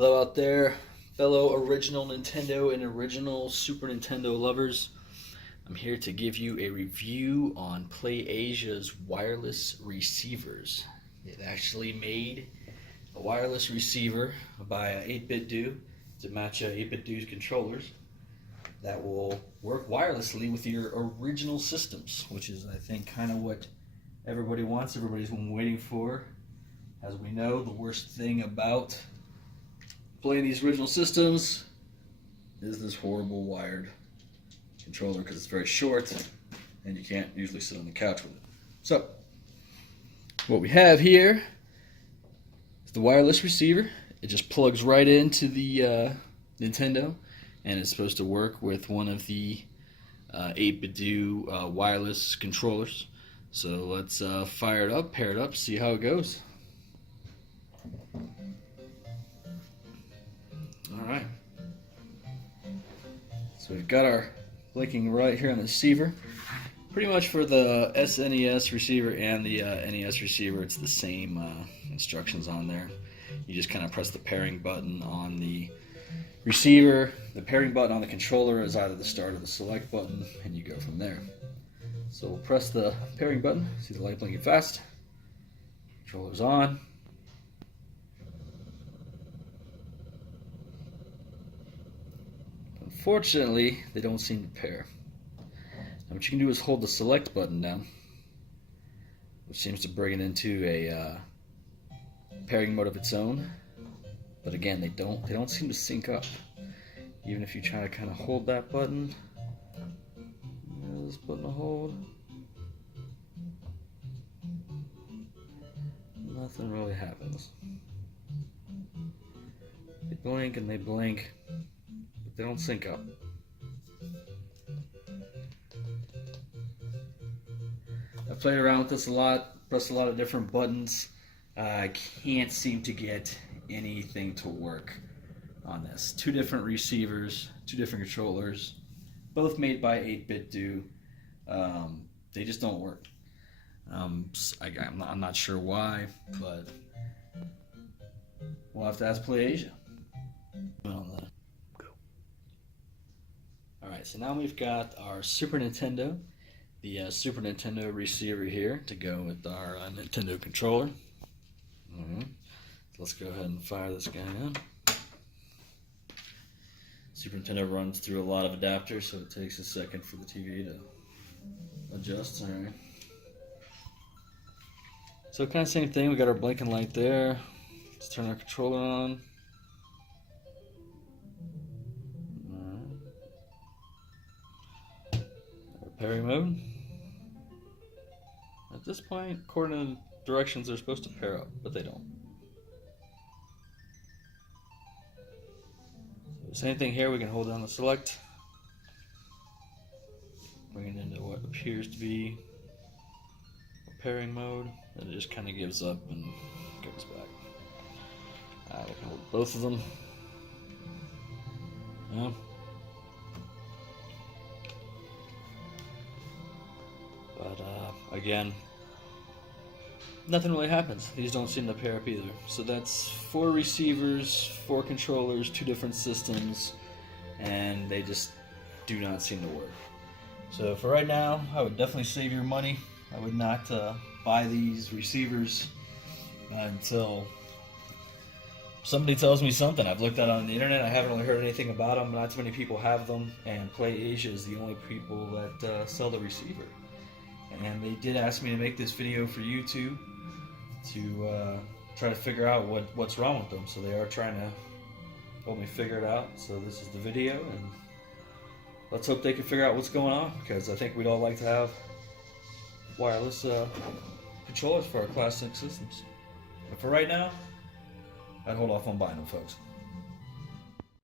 Hello out there, fellow original Nintendo and original Super Nintendo lovers. I'm here to give you a review on PlayAsia's wireless receivers. It actually made a wireless receiver by 8BitDo to match 8BitDo's controllers that will work wirelessly with your original systems, which is, I think, kind of what everybody wants, everybody's been waiting for. As we know, the worst thing about playing these original systems is this horrible wired controller because it's very short and you can't usually sit on the couch with it. So, what we have here is the wireless receiver. It just plugs right into the Nintendo, and it's supposed to work with one of the 8BitDo wireless controllers. So let's fire it up, pair it up, see how it goes. Alright, so we've got our blinking right here on the receiver. Pretty much for the SNES receiver and the NES receiver, it's the same instructions on there. You just kind of press the pairing button on the receiver. The pairing button on the controller is either the start or the select button, and you go from there. So we'll press the pairing button, see the light blinking fast. Controller's on. Unfortunately, they don't seem to pair. Now what you can do is hold the select button down, which seems to bring it into a pairing mode of its own. But again, they don't seem to sync up. Even if you try to kind of hold that button, this button to hold, nothing really happens. They blink and they blink, but they don't sync up. I've played around with this a lot, pressed a lot of different buttons. I can't seem to get anything to work on this. Two different receivers, two different controllers, both made by 8BitDo. They just don't work. I'm not sure why, but we'll have to ask PlayAsia. Alright, so now we've got our Super Nintendo, the Super Nintendo receiver here to go with our Nintendo controller. Let's go ahead and fire this guy in. Super Nintendo runs through a lot of adapters, so it takes a second for the TV to adjust. Alright. So kind of same thing, we got our blinking light there. Let's turn our controller on. Our pairing mode. At this point, according to the directions, they're supposed to pair up, but they don't. Same thing here, we can hold down the select, bring it into what appears to be a pairing mode, then it just kind of gives up and goes back. We can hold both of them. Yeah. But again, nothing really happens. These don't seem to pair up either. So that's 4 receivers, 4 controllers, 2 different systems, and they just do not seem to work. So for right now, I would definitely save your money. I would not buy these receivers until somebody tells me something. I've looked at it on the internet. I haven't really heard anything about them. Not too many people have them, and PlayAsia is the only people that sell the receiver. And they did ask me to make this video for YouTube to try to figure out what's wrong with them. So they are trying to help me figure it out. So this is the video, and let's hope they can figure out what's going on, because I think we'd all like to have wireless controllers for our classic systems. But for right now, I'd hold off on buying them, folks.